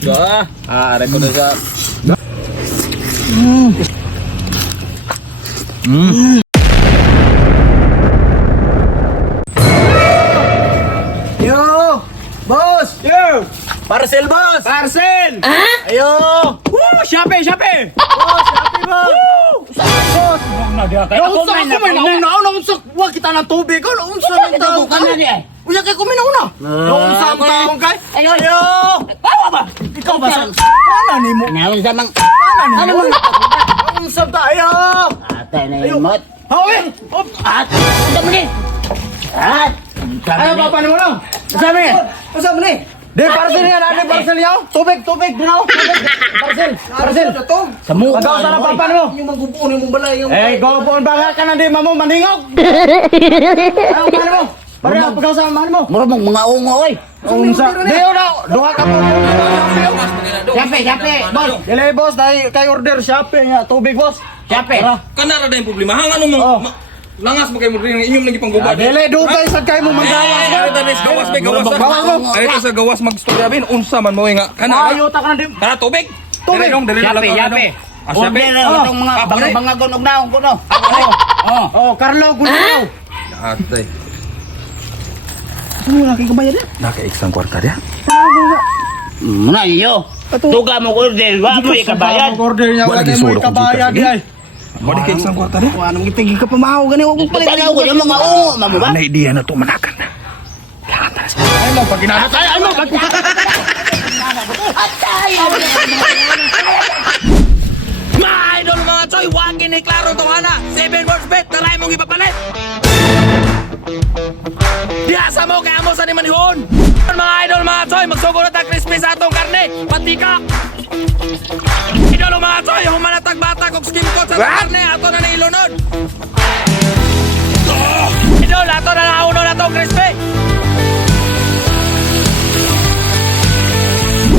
Aray ko na sa... Yo! Boss! Yo! Parcel, boss! Parcel! Ayo! Woo! Shopee! Shopee! Boss, happy boss! Boss! Ako may nauna. Wag kita ng tubig. Unsa ng tao ka na niya? Uya kay kumin nauna. Unsa ang taong kay? Ayo! Bawa ba? Ikaw ba sa... Ano ni mo? Naon sa mang... Ano mo? Unsa tayo? Atay na yung mot. Hawi! Op! At! Unsa mo ni? At! Ano ba pa mo lang? Sabi! Unsa mo ni? Di parcel nga natin parcel yaw. Tubig, dinaw. Parcel. Sa mukha. Pagaw sa papa mo. Yung magubuon yung balay yung... Eh, gopon ba ka na di mamo maningog? Ano mahal mo? Pare, pagaw sa mahal mo. Muro mong mga ungo, oy. Unsa? Di na. Duha ka po. Yape, boss. Dili boss, dai kay order shopping nga tubig boss. Yape. Kanara na yung problema. Hang ano mang... Langas mo kayo mo rin inyong lagi pang gubad. Dili dugay sad kay mo manggawas. Gawas may gawas Gawas mo. Ay ito sa gawas magstoryabin. Unsa man mo nga. Kanara. Ayuta ka na di. Kana tubig. Tubig. Dali Yape. Sabi. Order na itong mga bangagon og naong ko, no? Oh, Carlo Gulao. Atay. Ano laki ka bayad? Naka-exam kwarta dia. Muna iyo. Tuga mo order, wa mo ikabayad. Order niya wala mo kabayad di ay. Mo di ka exam kwarta dia. Anong gipigi ka pamahaw gani wag mo palit. Talaw ko yung mga ungo, mamo ba? Ana idea na to manakan na. Ay mo pag ginagawa. Ay mo pag Atay! Mga idol mga choy, wagin ni klaro tong ana. 7 words bet, talay mong ipapalit. Diasa mo kaya mo sa ni manihon. Mga idol mga choy, magsugod na crispy sa atong karne. Patika. Idol mga choy, humanatag bata kog skim coat sa atong karne. Ato na nailunod. Idol, ato na nauno na tong crispy.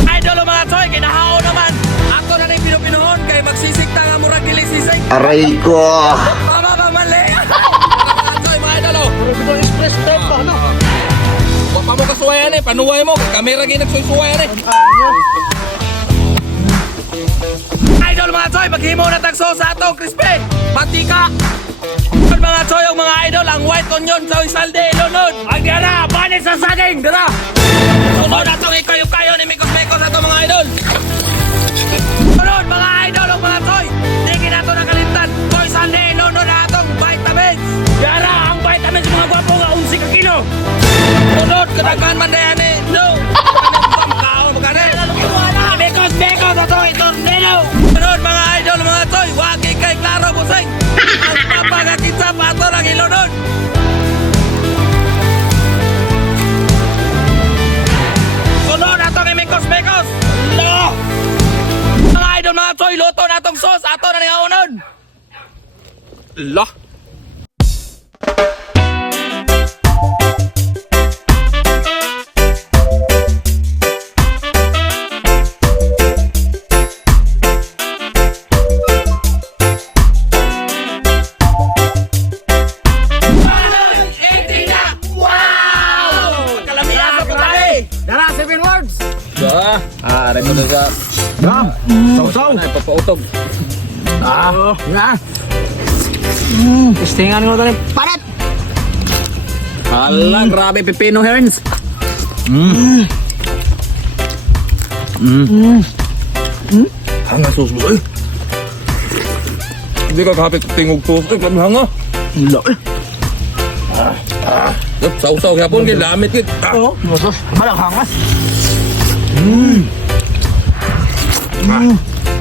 Idol mga choy, kinahao naman. Ato na rin pinupinuhon kay magsisig ta nga murag dili sisig. Aray ko. Tama ka mali. Mga choy, mga idol oh. Ito express step pa no. Wa pa mo kasuwayan eh, panuway mo. Kamera gini nagsusuwayan eh. Idol mga choy, maghimo na tagso sa atong crispy. Patika. Mga choy, ang mga idol, ang white onion, choy salde, lunod. Ang dira, panis sa saging, dira. Sunod na itong ikayo-kayo ni Mikos-Mikos sa itong mga idol. Sunod mga idol, ang mga choy. Hindi na ito nakalimtan. Choy salde, lunod na itong vitamins. Dira, ang vitamins mga gwapo nga, 11 ka kilo. Sunod, kadaghan man na yan eh. No. Mikos-Mikos ito, itornado. Sunod mga idol, mga choy. Wagi kay klaro, busing. Ang papagakita pa ito ng ilunod. Sunod na itong imikos-mikos. No! Mga idol, mga choy, luto na itong sauce. Ato na nga unod. Lah! Dara 7 words. Aray ko na sa... Sausaw. Ay, papautog. Nga. Testingan ko tani. Parat! Hala, grabe pipino herns. Hanga sauce mo. Hindi ka kapit tingog sauce. Kami hanga. Ilo. Yup, sausaw kaya po. Lamit kit. Oh, mosos. Malang hangas.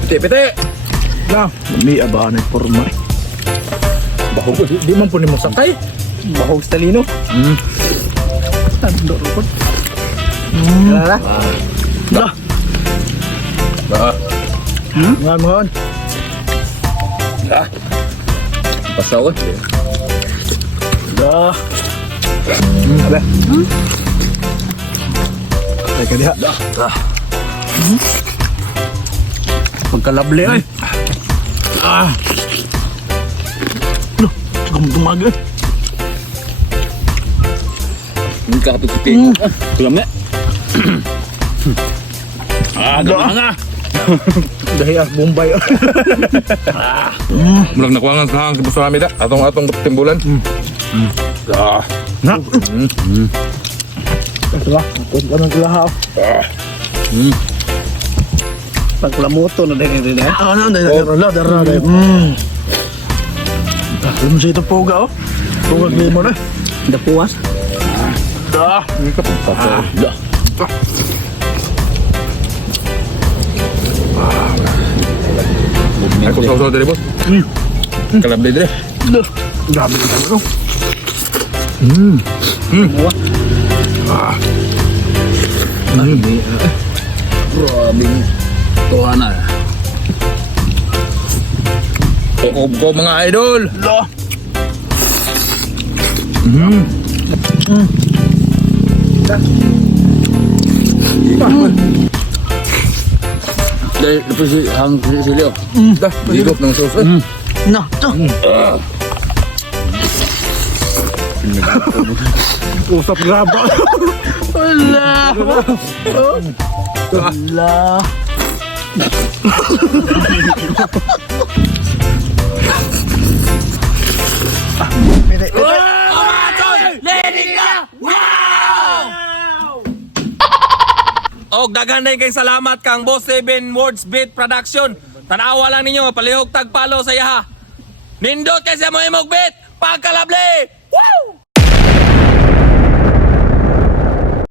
Piti-piti. Na, may abahan ng forma. Bahog ko. Di man po ni mo sakay. Bahog sa talino. Tando rupot. Dara. Da. Ah. Nga mohon. Ah. Pasaw. Da. Ada. Teka diha. Da. Pagkalable ay. Loh, gumdumag eh. Hindi ka kapit pipino. Tulam na. Gama nga. Dahil Bombay. Mulang nakuha nga sa Boss Rami da. Atong timbulan. Na. Ito ako nang kulahaw. Paglamoto na din rin eh. Ano na dara. Ano sa ito poga oh? Poga lemon eh. Dapuas. Dah. Ini ka papa. Dah. Ay, kung sausaw dari boss. Kalabli dire. Dah. Dami ka ano? Grabe. Tuhan na. Ko mga idol. Dah. Dahil lepas hang sili oh. Dah, higop ng sauce. Nah, tuh. Usap graba. Allah. Allah. Og daghan day kay salamat kang Boss 7 Words Beat Production. Tanawa lang ninyo palihog tagpalo sa yaha. Nindot kay sa mo imong beat. Pagkalabli. Woo!